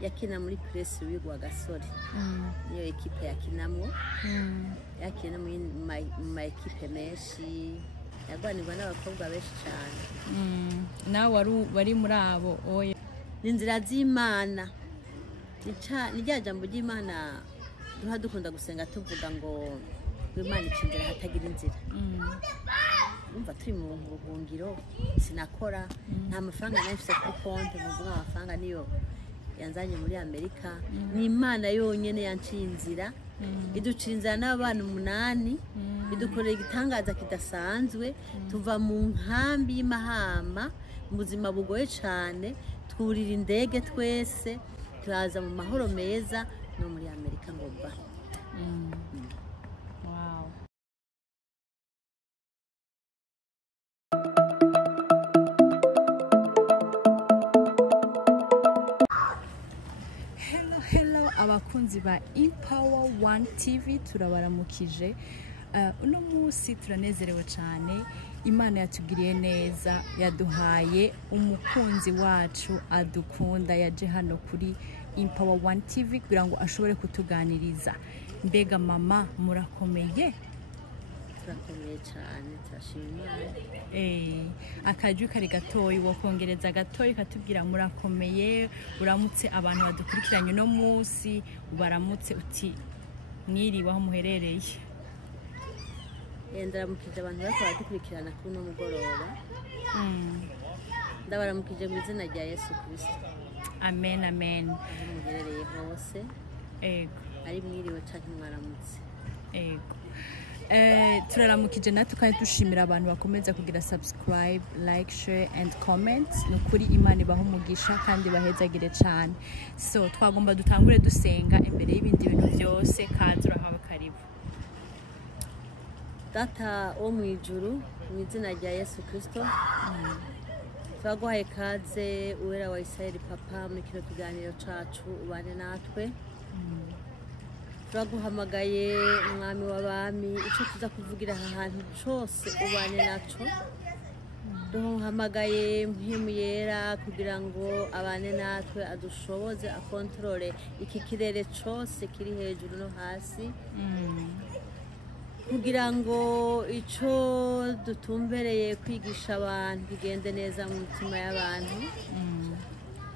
yakina muri press wigwa gasore niyo equipe yakinamwo yakina mu ma equipe menshi yagwanirwa n'abakobwa benshi cyane nawe wari muri abo oye n'inzira z'Imana ni rya jambo ry'Imana duha dukunda gusenga tuvuga ngo Imana icinzira hatagira inzira umva turi mu buhungiro sinakora nta mafaranga nafise kuri konti mu bwa amafaranga niyo yanzanye muri Amerika ni Imana yonyene yanciye inzira iducira inzira n'abana 8 idukorera igitangaza kidasanzwe tuva mu nkambi y'Imahama mu buzima bugoye cyane twurira indege twese turaza mu mahoro meza no muri Amerika ngo ba wow hello abakunzi ba Empower One TV turabaramukije uno munsi turanezerewe cyane Imana yatugiriye neza yaduhaye umukunzi wacu adukunda yaje hano kuri Empower One TV kugira ngo ashobore kutuganiriza mbega mama murakomeye turakomeye cyane turashima akaju kari gatoyi wokongereza gatoyi katubwira murakomeye uramutse abantu badukurikiranye no munsi ubaramutse uti mwiriwe aho muherereye ndaramukije abantu bariko baradukurikirana kuri no mugoroba ndabaramukije mu izina rya Yesu Kristo amen amen muherereye hose ego ari mwiriwe cyane mwaramutse ego turaramukije natwe kandi dushimira abantu bakomeza kugira subscribe like share and comment nukuri Imana ibaho umugisha kandi bahezagire cyane so twagomba dutangure dusenga imbere y'ibindi bintu byose kandi urahawe karibu Data wo mu ijuru mu izina rya Yesu Kristo twaguhaye kaze uwera wa Isirayeli papa muri kino kiganiro cacu ubane natwe turaguhamagaye umwami w'abami icyo tuza kuvugira aha hantu cyose ubane naco duhamagaye mpemu yera kugira ngo abane natwe adushoboze akontrole iki kirere cyose kiri hejuru no hasi kugira ngo icyo dutumbereye kwigisha abantu kigende neza mu mitima y'abantu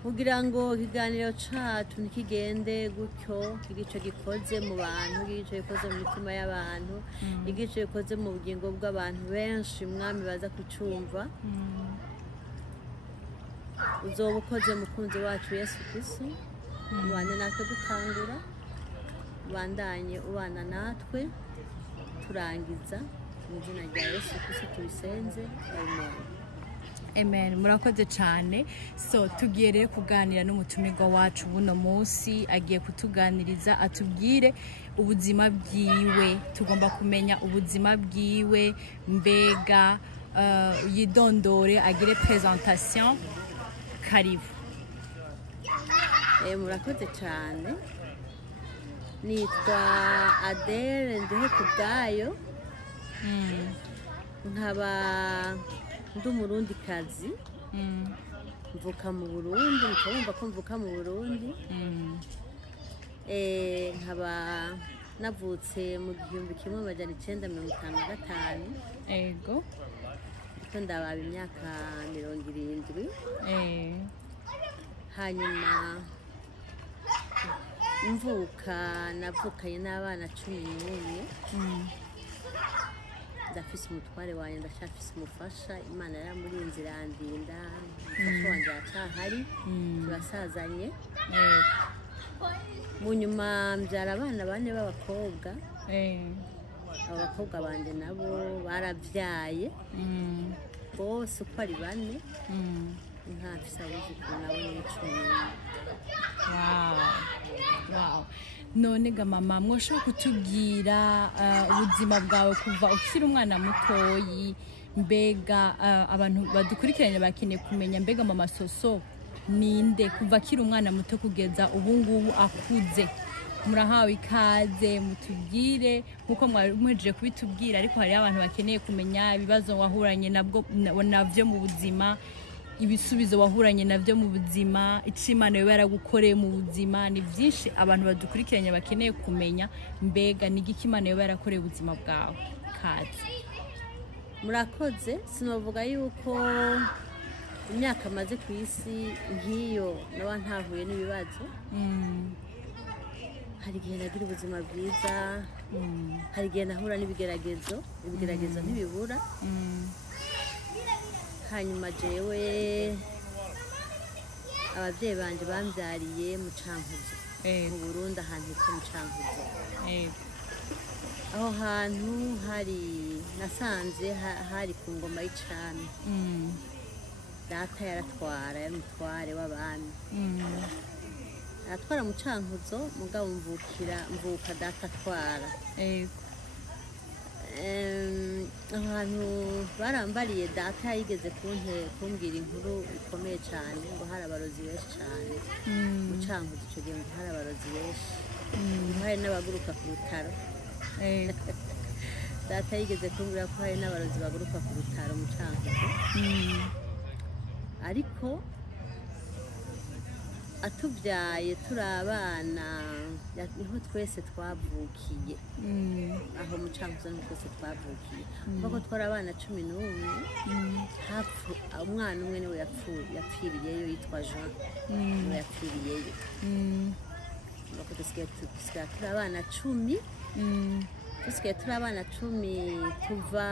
kugira ngo ikiganiro cacu nikigende gutyo igico gikoze mu bantu igico gikoze mu mitima y'abantu igico gikoze mu bugingo bw'abantu benshi mwami baza kucumva uzoba ukoze mukunzi wacu Yesu Kristo ubane natwe dutangura ubandanye ubana natwe turangiza mu izina rya Yesu Kristo tubisenze amen amen murakoze cyane so tugiye rero kuganira n'umutumirwa wacu buno munsi agiye kutuganiriza atubwire ubuzima bwiwe tugomba kumenya ubuzima bwiwe mbega yidondore agire presentation karibu murakoze cyane nitwa Adele ndiho kubwayo nkaba ndi umurundi kazi mvuka mu Burundi mukabumva ko mvuka mu Burundi nkaba navutse mu 1955 ego ko ndababa imyaka 70 hanyuma navukanye n'abana 11 ndafise umutware wanjye ndashafise umufasha Imana yaramurinze irandinda umufasha wanjye acahari turasazanye mu nyuma mbyara abana 4 b'abakobwa abakobwa banje nabo baravyaye bose uko ari 4 nkafise abuzukuru nabo ni 10 wow none ga mama mwosho kutubwira ubuzima bwawe kuva ukiri umwana mutoyi mbega abantu badukurikiranye bakeneye kumenya mbega mama Soso ninde kuva akiri umwana muto kugeza ubu ngubu akuze murahawe ikaze mutubwire nkuko mwaje kubitubwira ariko hari abantu bakeneye kumenya ibibazo wahuranye nabyo mu buzima ibisubizo wahuranye navyo mu buzima, icimana yo baragukoreye mu buzima. Ni byinshi abantu badukurikiranye bakeneye kumenya, mbega ni giki Imana yo barakoreye ubuzima bwawe. Kazi murakoze. Sinovuga yuko imyaka maze ku isi nk'iyo naba ntahuye n'ibibazo. Hari igihe nagira ubuzima bwiza, hari igihe nahura n'ibigeragezo ntibibura. Hanyuma jewe ababyeyi banje bambyariye mu Cankuzo mu Burundi, ahantu hitwa mu Cankuzo. Aho hantu hari nasanze hari ku ngoma y'icami. Data yaratwara, yari umutware w'abami. Aratwara mu Cankuzo, mugabo mvuka data atwara. Aho hantu barambariye, data yigeze kumbwira inkuru ikomeye cyane, ngo hari abarozi benshi cyane mu Cankuzo. Icyo gihe ngo hari abarozi benshi, hari n'abaguruka ku rutaro. Data yigeze kumbwira ko hari n'abarozi baguruka ku rutaro mu Cankuzo. Ariko atubyaye turi abana niho twese twavukiye. Aho mu Cankuzo niho twese twavukiye, kuko twari abana 11. Umwana umwe niwe yapfiriyeyo, yitwa Jean, niwe yapfiriyeyo. Nuko dusigaye turi abana 10. Dusigaye turi abana 10, tuva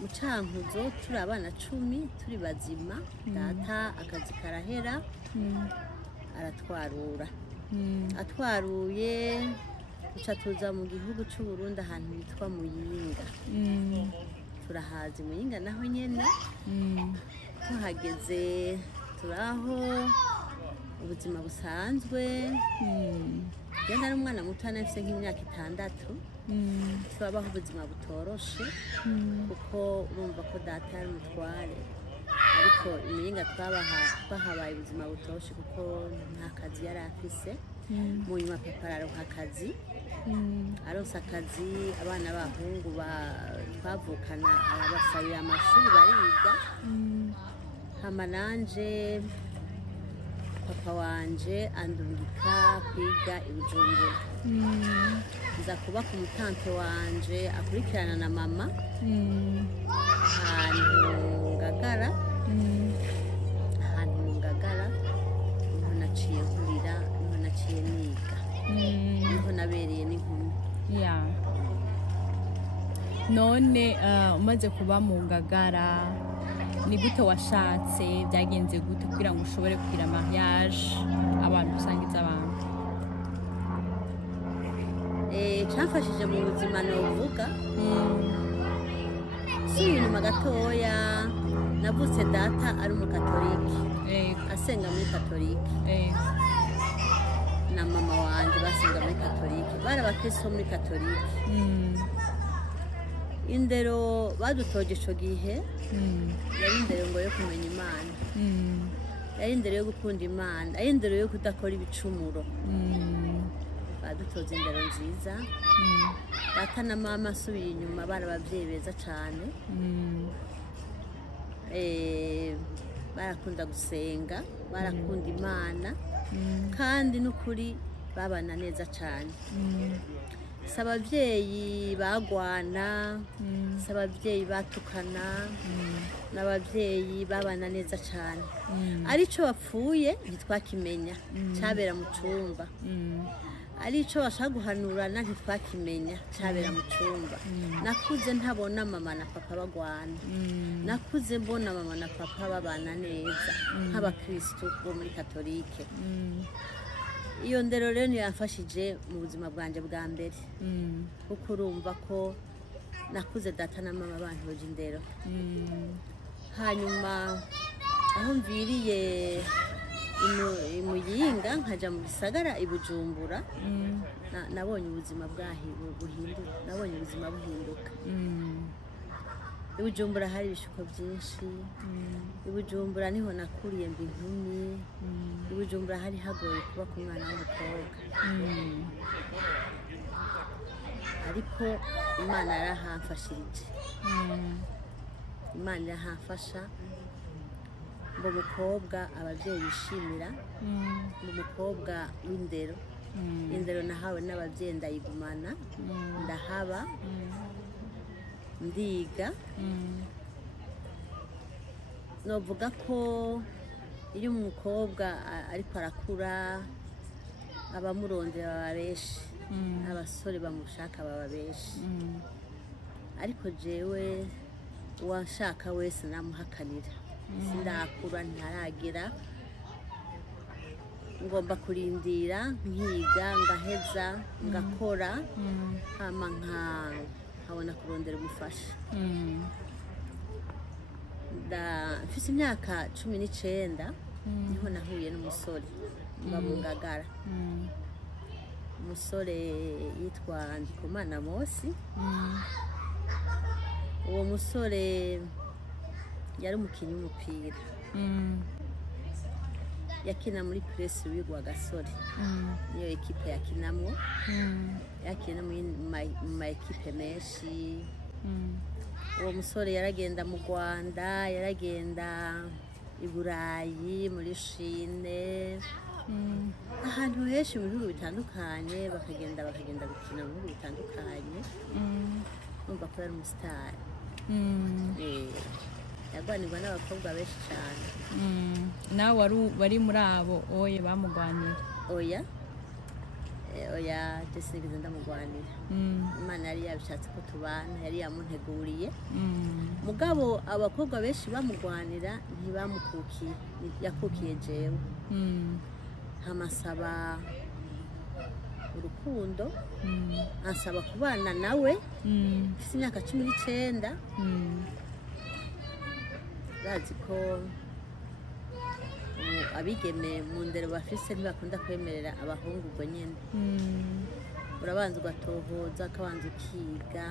mu Cankuzo turi abana 10 turi bazima. Data akazi karahera, aratwarura. Atwaruye duca tuza mu gihugu cy'u Burundi, ahantu hitwa Muyinga. Turahazi Muyinga naho nyene. Tuhageze turaho ubuzima busanzwe. Genda ari umwana muto, nafise nk'imyaka 6. Turabaho ubuzima butoroshe, kuko urumva ko data yari umutware. Ariko Muyinga twahabaye ubuzima butoroshe, kuko nta kazi yari afise. Mu nyuma papa araronka akazi. Aronse akazi, abana b'abahungu twavukana arabasabira amashuri bariga. Hama nanje papa wanje andungika kwiga i Bujumbura. Nza kuba ku mutante wanje akurikirana na mama ahantu Ngagara. Ahantu Ngagara niho naciye nkurira, niho naciye niga, niho nabereye n'inkumi. None umaze kuba mu Ngagara, ni gute washatse? Byagenze gute kugira ngo ushobore kugira mariage abantu usangiza abantu? Cyafashije mu buzima novuga. Subiye inyuma gatoya, navutse data ari umukatolike, asenga muri katolike. Na mama wanje basenga muri katolike, bari abakristo muri katolike. Indero badutoje ico gihe yari indero ngo yo kumenya Imana, yari indero yo gukunda Imana, yari indero yo kudakora ibicumuro. Badutoza indero nziza. Data na mama subiye inyuma bari abavyeyi beza cyane. Barakunda gusenga, barakunda Imana, kandi n'ukuri babana neza cyane. Si ababyeyi bagwana, si ababyeyi batukana, n'ababyeyi babana neza cyane. Arico bapfuye ntitwakimenya, cyabera mu cumba. Arico bashaka guhanurana ntitwakimenya, cyabera mu cumba. Nakuze ntabona mama na papa bagwana, nakuze mbona mama na papa babana neza nk'abakristo bo muri katolike. Iyo ndero rero niyo yafashije mu buzima bwanje bwa mbere, kuko urumva ko nakuze data na mama bantoje indero. Hanyuma aho mviriye i Muyinga nkaja mu gisagara i Bujumbura, nabonye ubuzima buhinduka, nabonye ubuzima buhinduka. I Bujumbura hari ibishuko byinshi. I Bujumbura niho nakuriye mbi inkumi. I Bujumbura hari hagoye kuba ku mwana w'umukobwa. Ariko Imana yarahamfashirije. Imana irahamfasha. ngo umukobwa ababyeyi bishimira, ngo umukobwa w'indero, indero nahawe n'ababyeyi ndayigumana, ndahaba, ndiga. Novuga ko iyo umukobwa ariko arakura abamurondera baba benshi, abasore bamushaka baba benshi, ariko jewe uwashaka wese namuhakanira, sindakura ntaragera, ngomba kurindira nkiga ngaheza ngakora hama nkabona kurondera umufasha. Mfise imyaka 19 niho nahuye n'umusore mba mu Ngagara, umusore yitwa Ndikumana Mosi. Uwo musore yari umukinnyi w'umupira, yakina muri press wigwa Gasore, niyo ekipe yakinamwo, yakina mu ma ekipe menshi. Uwo musore yaragenda mu Rwanda, yaragenda i Burayi, muri Chine, ahantu henshi mu bihugu bitandukanye, bakagenda gukina mu bihugu bitandukanye. Umva ko yari umusitari, yagwanirwa n'abakobwa benshi cyane. Nawe wari muri abo oye bamugwanira? Oya jesi nigeze ndamugwanira. Imana yari yabishatse ko tubana, yari yamunteguriye. Mugabo abakobwa benshi bamugwanira ntibamukukiye, yakukiye jewe. Hamasaba urukundo, ansaba kubana nawe, mfise imyaka 19. Bazi ko abigeme mu ndero bafise ntibakunda kwemerera abahungu ubwo nyene. Urabanza ugatohoza, ukabanza ukiga,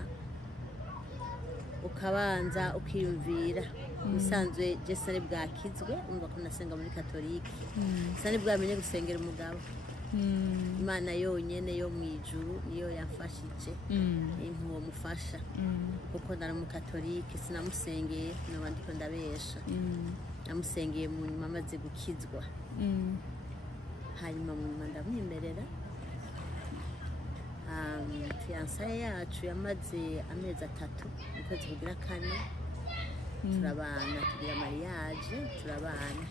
ukabanza ukiyumvira. Musanzwe je sari bwakizwe, umva ko nasenga muri katolike, sari bwamenye gusengera umugabo. Imana yonyene yo mwijuru niyo yamfashije, impuwo mufasha, kuko nari mu katolike sinamusengeye, nabandi ko ndabesha. Namusengeye mu nyuma amaze gukizwa, hanyuma mu nyuma ndamwemerera. Fiançaye yacu yamaze amezi 3, ukwezi kugira 4, turabana, tugira mariage, turabana.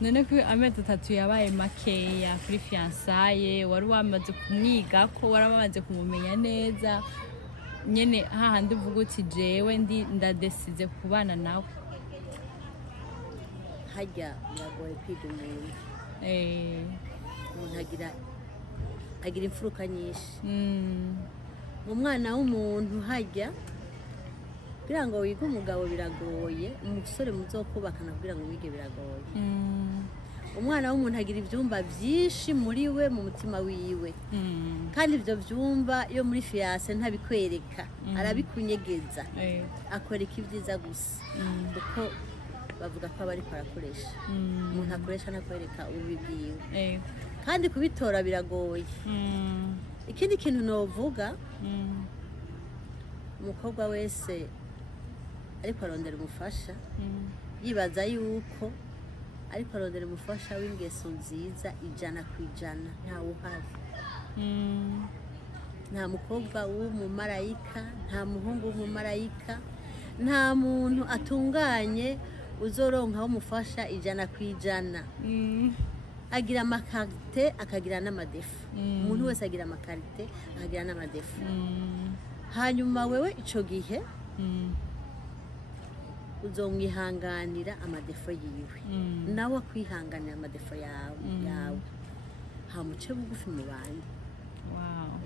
None ko amezi 3 yabaye makeya kuri fiançaye, wari wamaze kumwiga ko, wari wamaze kumumenya neza nyene, hahandi uvuga uti jewe ndadesize kubana nawe? Hajya biragoye kwiga umuntu, umuntu agira imfuruka nyinshi. Mu mwana w'umuntu hajya kugira ngo wige umugabo biragoye, umusore muzokubakana kugira ngo wige biragoye. Umwana w'umuntu agira ivyumba vyinshi muri we, mu mutima wiwe, kandi ivyo vyumba yo muri fiance ntabikwereka, arabikunyegeza, akwereka ivyiza gusa, kuko bavuga ko abari parakoresha. Umuntu akoresha nakwereka ububi bwiwe, kandi kubitora biragoye. Ikindi kintu novuga, umukobwa wese ariko arondera umufasha, yibaza yuko ariko arondera umufasha w'ingeso nziza 100%, ntawe uhari. Nta mukobwa w'umumarayika, nta muhungu w'umumarayika, nta muntu atunganye uzoronka umufasha 100%. Agira amakarite akagira n'amadefu. Umuntu wese agira amakarite akagira n'amadefu. Hanyuma wewe ico gihe uzomwihanganira amadefu yiwe, nawe akwihanganira amadefu yawe, hamuce bugufi mu bandi.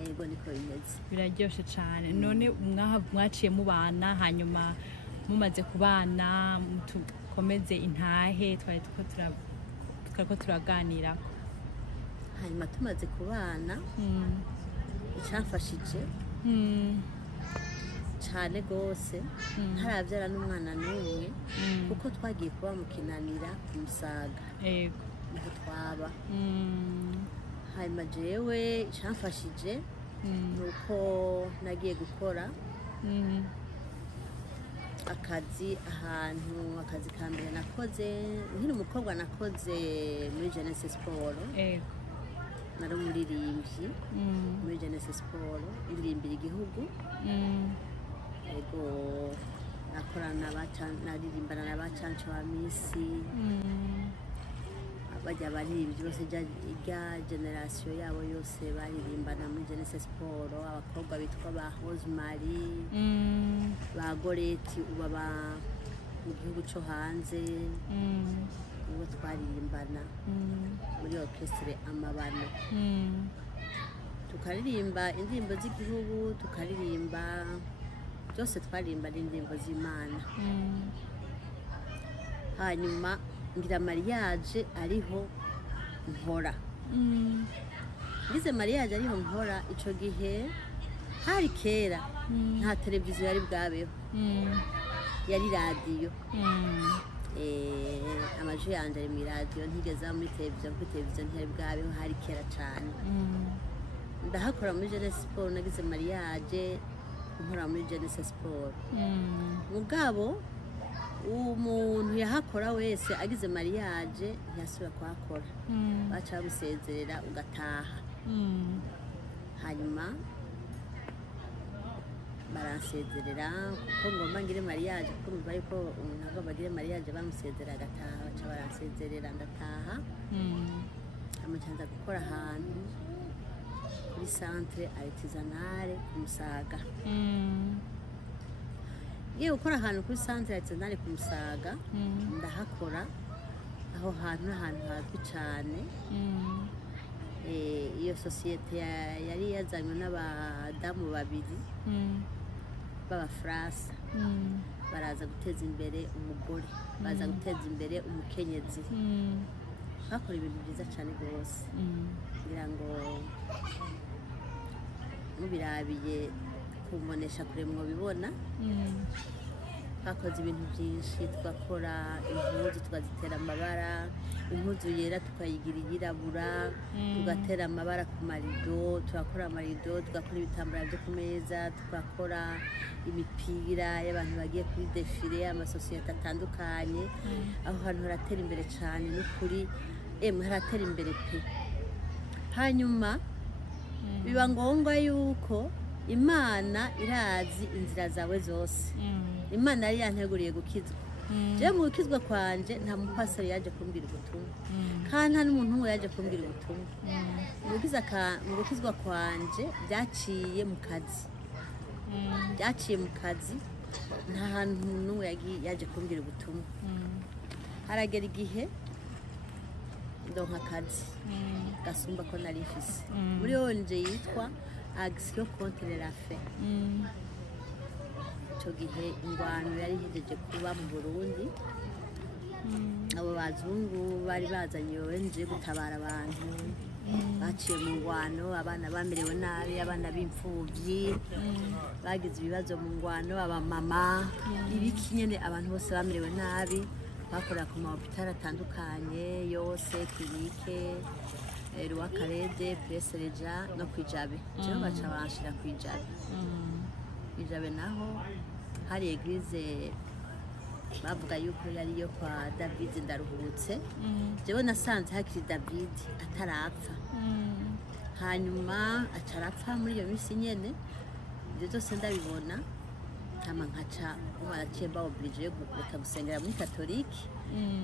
Ego niko bimeze, biraryoshe cyane. None mwaciye mubana, hanyuma mumaze kubana tukomeze intahe, twari ko turaganira. Hanyuma tumaze kubana, icamfashije cyane gose, ntaravyara n'umwana n'umwe, kuko twagiye kuba mu Kinanira ku Musaga, niho twaba. Hanyuma jewe icamfashije nuko nagiye gukora, akazi ahantu akazi ka mbere nakoze nkiri umukobwa nakoze muri Genesis Sport nari umuririmbyi muri Genesis Sport iririmbira igihugu ego nakorana naririmbana n'abacanco ba misi bajya baririmbyi bose ijya generation yabo yose baririmbana muri Genesis Sport abakobwa bitwa ba Rosemary ba Goreti uba mu gihugu cyo hanze uwo twaririmbana muri orchestre Amabano tukaririmba indirimbo z'igihugu tukaririmba byose twaririmba indirimbo z'Imana hanyuma ngira mariage ariho nkora ngize mariage ariho nkora ico gihe hari kera nta televiziyo yari bwabeho yari radio amajwi yanje ari mu radio ntigeze muri televiziyo kuko televiziyo ntiyari bwabeho hari kera cyane ndahakora muri Genesis Sport nagize mariage nkora muri Genesis Sport mugabo umuntu yahakora wese agize mariage ntiyasubira kuhakora baca bamusezerera ugataha hanyuma baransezerera kuko ngomba ngire mariage kuko numva yuko umuntu agomba agire mariage bamusezerera agataha baca baransezerera ndataha amucanza gukora ahantu kuri centre artisanale ku Musaga yewe gukora ahantu kuri centre artisanale ku Musaga ndahakora aho hantu n'ahantu hazwi cyane iyo sosiyete yari yazanywe n'abadamu babiri b'Abafaransa baraza guteza imbere umugore baza guteza imbere umukenyezi bakora ibintu byiza cyane rwose kugira ngo mubirabiye kumonesha kure mwobibona bakoze ibintu byinshi tugakora impuzu tukazitera amabara impuzu yera tukayigira iyirabura tugatera amabara ku marido turakora amarido tugakora ibitambara byo ku meza tugakora imipira y'abantu bagiye kuri defile amasosiyete atandukanye aho hantu haratera imbere cyane n'ukuri haratera imbere pe hanyuma biba ngombwa yuko Imana irazi inzira zawe zose Imana yari yanteguriye gukizwa je mu gukizwa kwanje nta mupasari yaje kumbwira ubutumwa kandi nta n'umuntu ngo yaje kumbwira ubutumwa mu gukizwa kwanje byaciye mu kazi nta hantu n'umwe yaje kumbwira ubutumwa haragera igihe ndonka akazi gasumba ko nari mfise muri onje yitwa action contre la faim icyo gihe ingwano yari ihejeje kuba mu Burundi abo bazungu bari bazanye ONG gutabara abantu baciye mu ngwano abana bamerewe nabi abana b'imfuvyi bagize ibibazo mu ngwano abamama ibiki nyene abantu bose bamerewe nabi bakorera ku mahopitali atandukanye yose klinike Rwakarede Pesereja no kwijabe cyo baca banshira kwijabe naho hari eglise bavuga yuko yari yo kwa David Ndaruhutse jewe nasanze hakiri David atarapfa hanyuma acarapfa muri iyo minsi nyene ibyo byose ndabibona kama nkaca umaraciye ba oblige yo gusengera muri katolike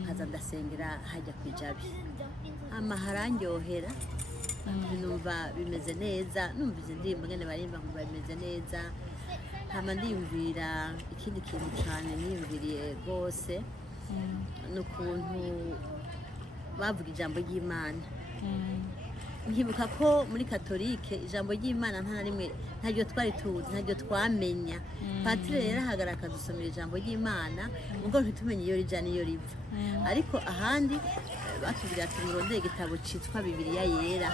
kaza ndasengera hajya kwijabe amaharangyohera numva bimeze neza numva izi ndirimbo ngene barimba ngo bimeze neza hama ndiyumvira ikindi kintu cyane niyumviriye rwose n'ukuntu bavuga ijambo ry'Imana nkibuka ko muri katolike ijambo ry'Imana nta rimwe ntaryo twari tuzi ntaryo twamenya patire rero ahagaraka dusomera ijambo ry'Imana ubwo ntitumenye iyo rija niyo riva ariko ahandi batubwira ati murondeye igitabo cyitwa Bibiliya yera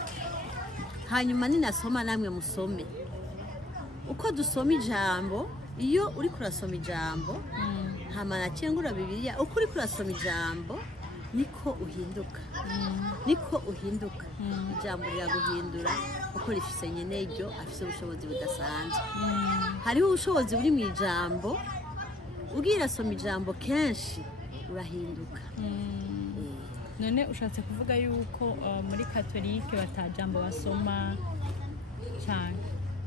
hanyuma ninasoma namwe musome uko dusoma ijambo iyo uri kurasoma ijambo hamana cyengura Bibiliya uko uri kurasoma ijambo niko uhinduka ijambo riraguhindura uko rifise nyene ryo afise ubushobozi budasanzwe hariho ubushobozi buri mu ijambo ugira soma ijambo kenshi urahinduka. None ushatse kuvuga yuko muri katolike batajambo basoma cyane?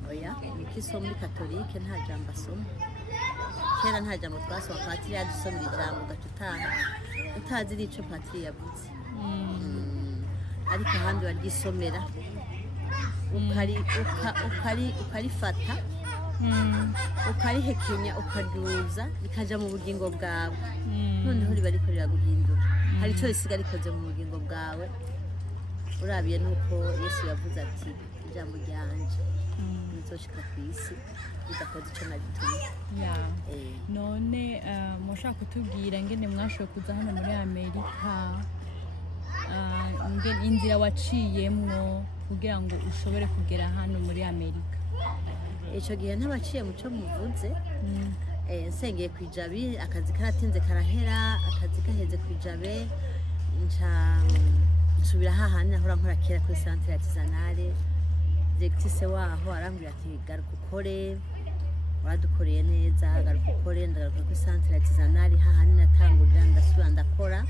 Oya, ikiso muri katolike nta jambo asoma. Kera nta jambo twasoma, patiri yadusomera ijambo ugacutaha utazi icyo patiri yavuze. Ariko ahandi waryisomera ukarifata ukarihekenya ukaryuza rikaja mu bugingo bwawe. Noneho riba rikorera guhindura, hari icyo risiga rikoze mu bugingo bwawe. Urabiye nuko Yesu yavuze ati ijambo ryanje nizoshika ku isi ridakoze icyo nagitumye. None mushaka kutubwira ngene mwashoboye kuza hano muri Amerika, inzira waciyemwo kugira ngo ushobore kugera hano muri Amerika? Icyo gihe ntabaciye mu cyo muvuze. Nsengeye ku Ijabe, akazi karatinze karahera, akazi gaheze ku Ijabe, nsubira hahandi nahora nkora kera kuri centre artisanale. Directrice waho arambwira ati garuka ukore, wadukoreye neza, garuka ukore. Ndagaruka kuri centre artisanale hahandi natangurira, ndasubira ndakora.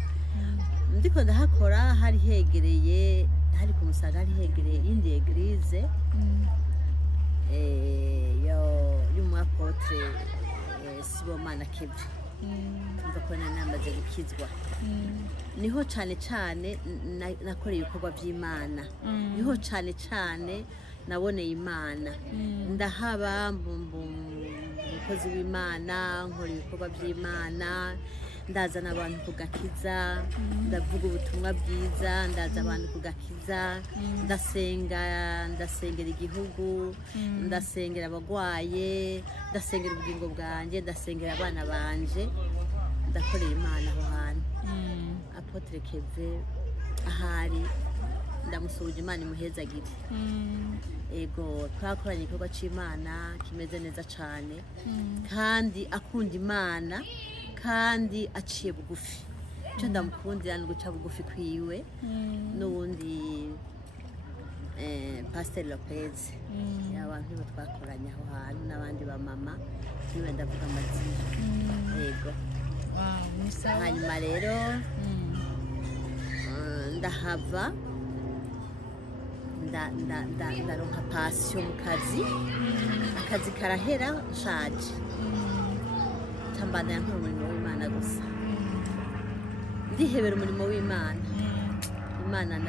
Ndiko ndahakora hari hegereye, hari ku Musaga, hari hegereye indi eglise y'umuapotre Sibomana Kevin. Tumva ko namaze gukizwa. Niho cyane cyane nakoreye ibikorwa by'Imana. Niho cyane cyane naboneye Imana. Ndahaba umukozi w'Imana, nkora ibikorwa by'Imana, ndazana abantu kugakiza, ndavuga ubutumwa bwiza, ndaza abantu kugakiza, ndasengera igihugu, ndasengera abagwaye, ndasengera ubugingo bwanjye, ndasengera abana banje, ndakorera Imana aho hantu. Apotre Keve ahari ndamusubije, Imana imuhezagire. Ego twakoranye igikorwa cy'Imana kimeze neza cyane, kandi akunda Imana, kandi aciye bugufi. Cyo ndamukundira no guca bugufi kwiwe. N'ubundi Pastor Lopez, abantu twakoranye aho hantu, n'abandi ba mama niwe ndavuga amazina. Ego hanyuma rero ndahava ndaronka passion mu kazi. Akazi karahera nshaje, tambandanya nkora umurimo w'Imana gusa, ndihebera umurimo w'Imana. Imana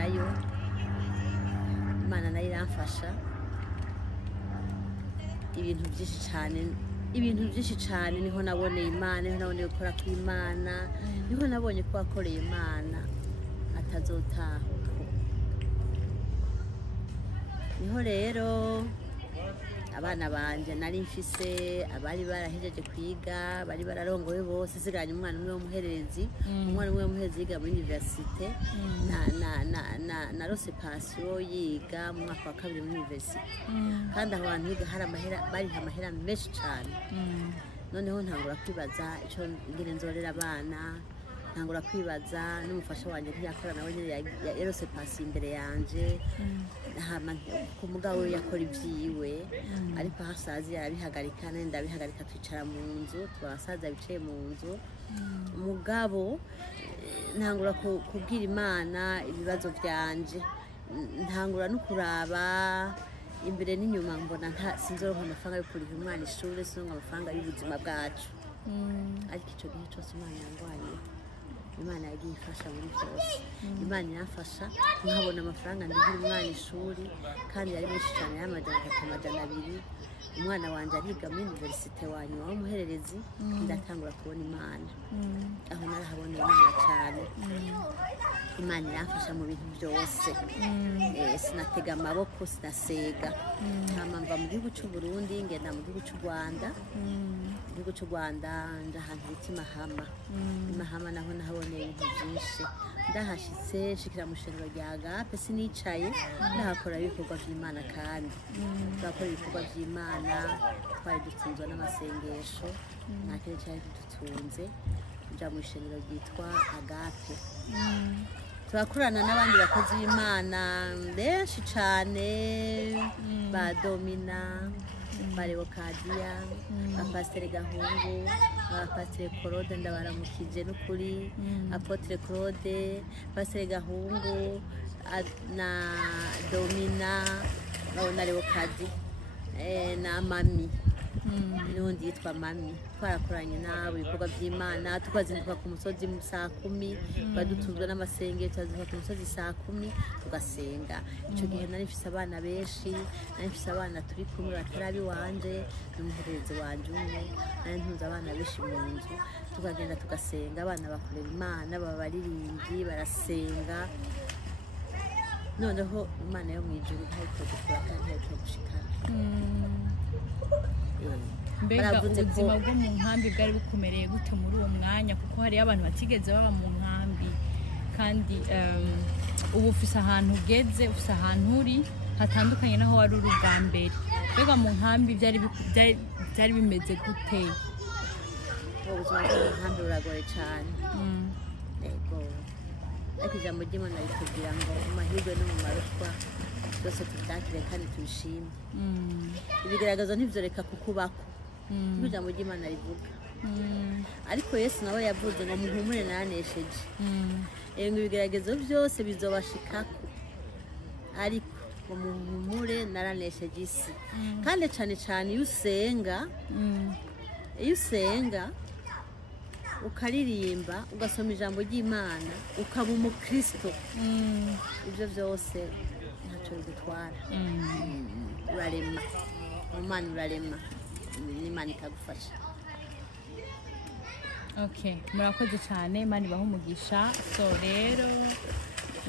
nayo iramfasha ibintu byinshi cyane. Niho naboneye Imana, niho naboneye gukora kw'Imana, niho nabonye ko wakoreye Imana atazotaha. Niho rero abana banje nari mfise, abari barahejeje kwiga, bari bararongowe bose, siganye umwana umwe w'umuhererezi. Umwana umwe w'umuhererezi yiga muri universite, na rose passion yiga mu mwaka wa 2 muri universite. Kandi aho hantu higa hari amahera menshi cyane. Noneho ntangura kwibaza icyo ngire nzorera abana, ntangura kwibaza n'umufasha wanjye ntiyakora nawe nyine yarose pasi imbere yanje. Ku mugabo we yakora ibyiwe, ariko hasazi yarabihagarika, nende ndabihagarika, twicara mu nzu, twasaza bicaye mu nzu. Umugabo ntangura kubwira Imana ibibazo byanje, ntangura no kuraba imbere n'inyuma, mbona sinzoronka amafaranga yo kurira umwana ishuri, sinzoronka amafaranga y'ubuzima bwacu. Ariko icyo gihe cyose Imana yangwaniye. Imana yagiye ifasha muri byose. Imana yafasha nkabona amafaranga ndihira umwana ishuri, kandi yari menshi cyane, y'amajana 200. Umwana wanje ariga muri universite wanyuma w'umuhererezi. Ndatangura kubona Imana, aho narahaboneye Imana cyane. Imana yafasha mu bintu byose. Sinatega amaboko, sinasega. Mva mu gihugu cy'u Burundi ngenda mu gihugu cy'u Rwanda. Igihugu cy'u Rwanda nja ahantu bita Mahama, naho nahaboneye ibintu byinshi. Ndahashitse nshikira mu shengero rya Agape, sinicaye, ndahakora ibikorwa by'Imana. Kandi twakora ibikorwa by'Imana, twari dutunzwe n'amasengesho, nta kintu cyari kidutunze. Nja mu shengero ryitwa Agape, turakorana n'abandi bakozi b'Imana benshi cyane, ba Domina, barewokadiya bapasiteri gahungu abapasiteri claude ndabaramukije n'ukuri apotre claude pasiteri gahungu na domina na rewokadi na mami n'undi yitwa mami twarakoranye nabo ibikorwa by'Imana tukazinduka ku musozi mu saa 10 badutunzwe n'amasengero tukazinduka ku musozi saa 10 tugasenga icyo gihe nari mfise abana benshi nari mfise abana turi kumwe batarabi wanje n'umuhereze wanje umwe nari ntunze abana benshi mu nzu tukagenda tugasenga abana bakorera Imana babaririmbyi barasenga noneho Imana yo mwijuru ntayiko dukora kandi ntayiko gushikana mbega ubuzima bwo mu nkambi bwari bukomereye gute muri uwo mwanya kuko hari abantu batigeze baba mu nkambi kandi ubu ufise ahantu ugeze ufise ahantu uri hatandukanye naho wari uri ubwa mbere mbega mu nkambi byari bimeze gute ubuzima bwo mu nkambi buragoye cyane yego ariko ijambo ry'Imana ritubwira ngo amahirwe no mu maruswa byose tubyakire kandi tubishime ibigaragazo ntivyoreka kukubako ijambo ry'Imana rivuga ariko Yesu nawe yavuze ngo muhumure nanesheje ngo ibigaragazo byose bizobashikako ariko ngo muhumure naranesheje isi kandi cyane cyane iyo usenga ukaririmba ugasoma ijambo ry'Imana ukaba umukristo ibyo byose ntacyo bigutwara urarema Imana urarema Imana ikagufasha murakoze cyane Imana ibahe umugisha so rero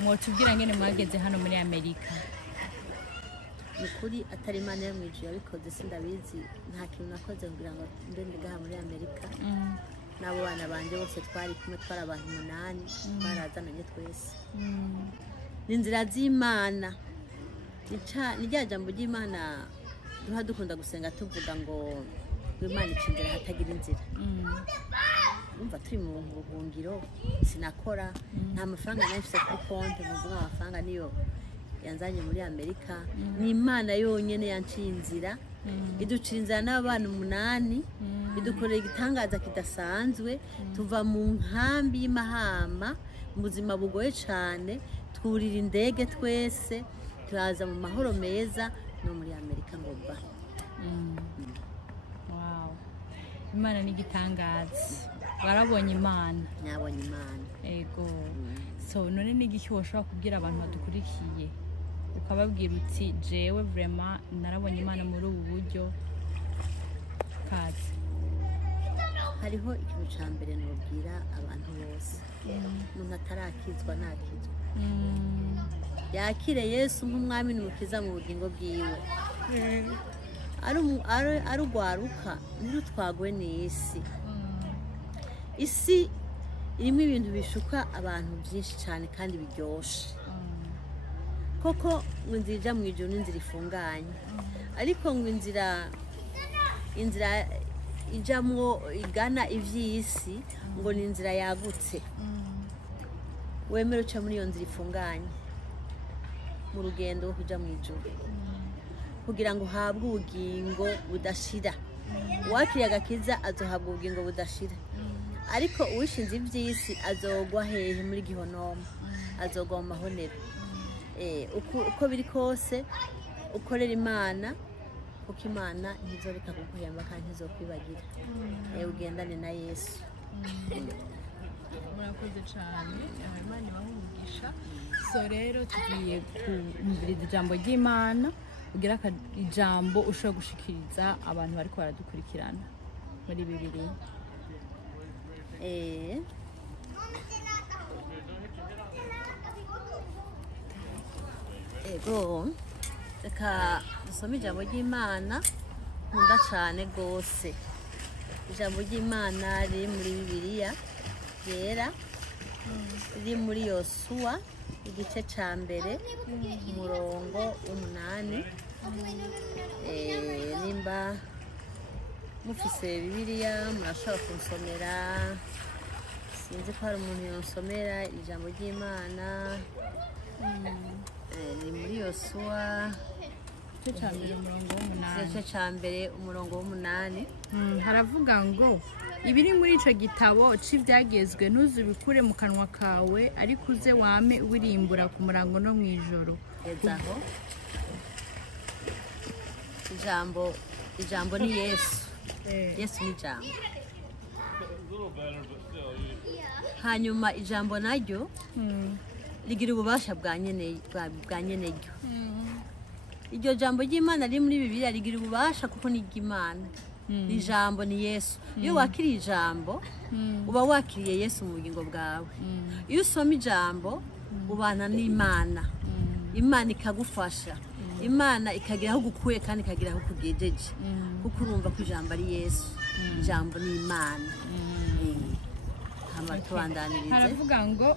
mwotubwira ngene mwageze hano muri Amerika nukuri atari Imana yo mwijuru yabikoze sindabizi nta kintu nakoze kugira ngo mbe ndigaha muri Amerika nabo bana banje bose twari kumwe twari abantu 8 barazananye twese n'inzira z'Imana ni rya jambo ry'Imana duha dukunda gusenga tuvuga ngo Imana icindira hatagira inzira umva turi mu buhungiro sinakora nta mafaranga nafise kuri konti muvuga amafaranga niyo yanzanye muri Amerika ni Imana yonyene yanciye inzira iducira inzira n'abana 8 idukorera igitangaza kidasanzwe tuva mu nkambi y'Imahama mu buzima bugoye cyane twurira indege twese turaza mu mahoro meza no muri Amerika ngo ba wow Imana ni gitangaza warabonye Imana nyabonye Imana ego so none n'igiki woshobora kubwira abantu badukurikiye ukababwira uti jewe vraiment narabonye Imana muri ubu buryo kazi hariho ikintu cya mbere nubwira abantu bose umuntu atarakizwa nakizwa yakire Yesu nk'umwami n'umukiza mu bugingo bwiwe ari ugwaruka ntirutwagwe n'isi isi irimo ibintu bishuka abantu byinshi cyane kandi biryoshe koko ngo inzira ija mu ijuru n'inzira ifunganye ariko ngo inzira ijamwo igana ivy'isi ngo ni inzira yagutse wemera uca muri iyo nzira ifunganye mu rugendo rwo kuja mu ijuru kugira ngo uhabwe ubugingo budashira uwakiriye agakiza azohabwa ubugingo budashira ariko uwishinze ivy'isi azogwa hehe muri gihonomo azogwa mu mahonero uko biri kose ukorera Imana kuko Imana ntizoreka kuguhemba kandi ntizokwibagira ugendane na Yesu murakoze cyane Imana ibahe umugisha so rero tugiye kumviriza ijambo ry'Imana kugira ijambo ushobora gushikiriza abantu bariko baradukurikirana muri Bibiliya ego reka dusome ijambo ry'Imana nkunda cyane rwose ijambo ry'Imana riri muri Bibiliya yera riri muri Yosuwa igice cya mbere umurongo w'8 nimba mufise Bibiliya murashobora kunsomera sinzi ko hari umuntu yonsomera ijambo ry'Imana ni muri Yosuwa igice cya mbere umurongo w'umunani. igice cya mbere umurongo w'umunani haravuga ngo ibiri muri icyo gitabo cy'ibyagezwe ntuzubikure mu kanwa kawe ariko uze wame ubirimbura ku murango no mu ijoro. Ezaho ijambo ni Yesu. Yesu ni ijambo. Hanyuma ijambo naryo rigira ububasha bwa nyenaryo. Iryo jambo ry'Imana riri muri Bibiliya rigira ububasha kuko ni iry'Imana. Ijambo ni Yesu. Iyo wakiriye ijambo uba wakiriye Yesu mu bugingo bwawe. Iyo usoma ijambo ubana n'Imana. Imana ikagufasha. Imana ikagira aho gukuye kandi ikagira aho kugejeje. Kuko urumva ko ijambo ari Yesu. Ijambo ni Imana. Haravuga ngo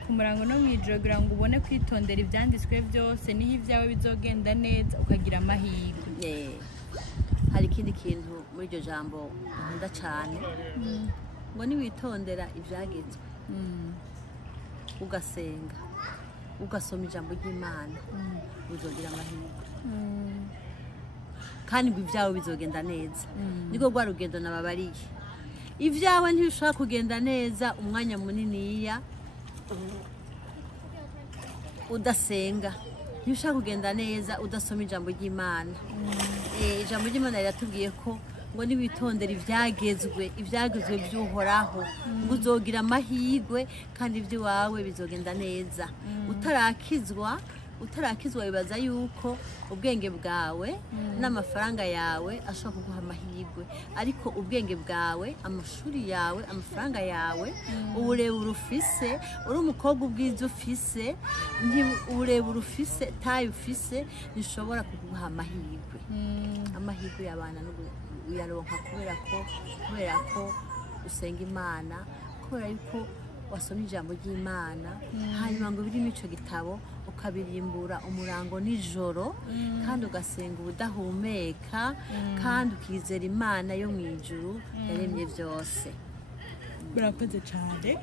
ku murango no mu ijoro kugira ngo ubone kwitondera ibyanditswe byose niho ibyawe bizogenda neza ukagira amahirwe. Hari ikindi kintu muri iryo jambo nkunda cyane ngo niwitondera ibyagezwe ugasenga ugasoma ijambo ry'Imana uzogira amahirwe kandi ngo ibyawe bizogenda neza. Niko rwa rugendo nababariye. Ibyawe ntibishobora kugenda neza umwanya muniniya udasenga. Ntibishobora kugenda neza udasoma ijambo ry'Imana. Ijambo ry'Imana riratubwiye ko ngo niwitondera ibyagezwe by'Uhoraho ngo uzogira amahirwe kandi iby'iwawe bizogenda neza. Utarakizwa wibaza yuko ubwenge bwawe n'amafaranga yawe ashobora kuguha amahirwe, ariko ubwenge bwawe, amashuri yawe, amafaranga yawe, uburebure ufise, uri umukobwa ubwiza ufise, uburebure ufise, tayi ufise, ntishobora kuguha amahirwe. Amahirwe y'abana uyaronka kubera ko usenga Imana, kubera yuko wasoma ijambo ry'Imana, hanyuma ngo birimo ico gitabo ukabirimbura umurango nijoro, kandi ugasenga ubudahumeka, kandi ukizera Imana yo mu ijuru yaremye byose. Murakoze cyane.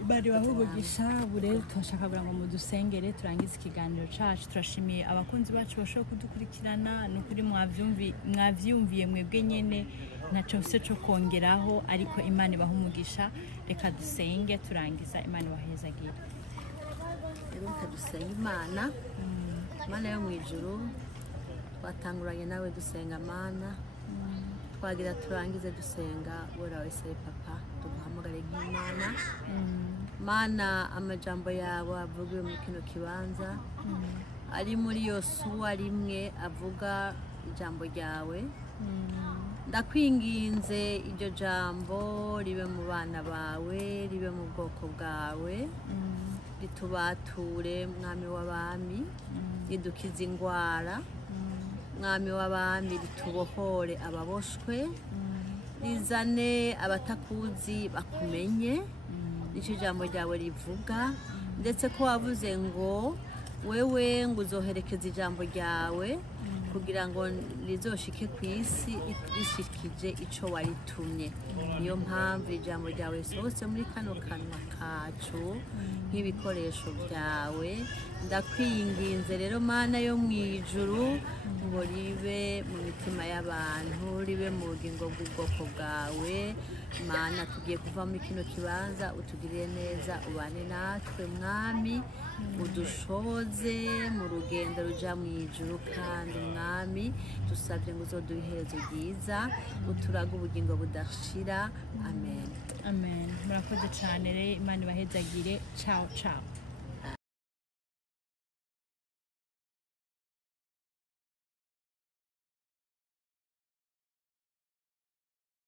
Bari bahugugisha bure turashaka kugira ngo mudusengere turangize ikiganiro cacu. Turashimiye abakunzi bacu bashobora kudukurikirana n'ukuri mwavyumviye mwebwe nyene ntaco mfise co kongeraho, ariko Imana ibaha umugisha. Reka dusenge turangiza. Imana ibahezagire. Reka dusenge. Imana yo mu ijuru, twatanguranye nawe dusenga Mana, twagira turangize dusenga wera wese papa, tuguhamagare nk'Imana. Mana, amajambo yawe avugiwe mu kino kibanza ari muri Yosuwa rimwe avuga ijambo ryawe. Ndakwinginze iryo jambo ribe mu bana bawe, ribe mu bwoko bwawe, ritubature mwami w'abami, ridukize ingwara mwami w'abami, ritubohore ababoshwe, rizane abatakuzi bakumenye. Nicyo jambo ryawe rivuga, ndetse ko wavuze ngo wewe ngo uzoherekeza ijambo ryawe kugira ngo rizoshike ku isi rishikije ico waritumye. Niyo mpamvu ijambo ryawe risohotse muri kano kanwa kacu nk'ibikoresho byawe. Ndakwinginze rero Mana yo mu ijuru ngo ribe mu mitima y'abantu, ribe mu bugingo bw'ubwoko bwawe. Mana, tugiye kuva muri kino kibanza, utugirire neza, ubane natwe mwami, udushoboze mu rugendo ruja mu ijuru, kandi mwami dusabye ngo uzoduhe iherezo ryiza, uturaga ubugingo budashira. Amen. Amen. Murakoze cyane rero, Imana ibahezagire. Ciao ciao.